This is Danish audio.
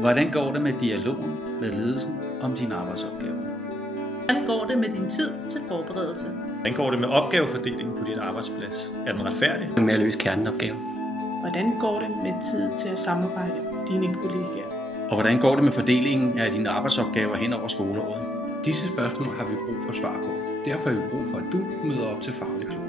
Hvordan går det med dialogen med ledelsen om dine arbejdsopgaver? Hvordan går det med din tid til forberedelse? Hvordan går det med opgavefordelingen på din arbejdsplads? Er den retfærdig? Med at løse kerneopgaver. Hvordan går det med tid til at samarbejde med dine kollegaer? Og hvordan går det med fordelingen af dine arbejdsopgaver hen over skoleåret? Disse spørgsmål har vi brug for svar på. Derfor har vi brug for, at du møder op til Faglig Klub.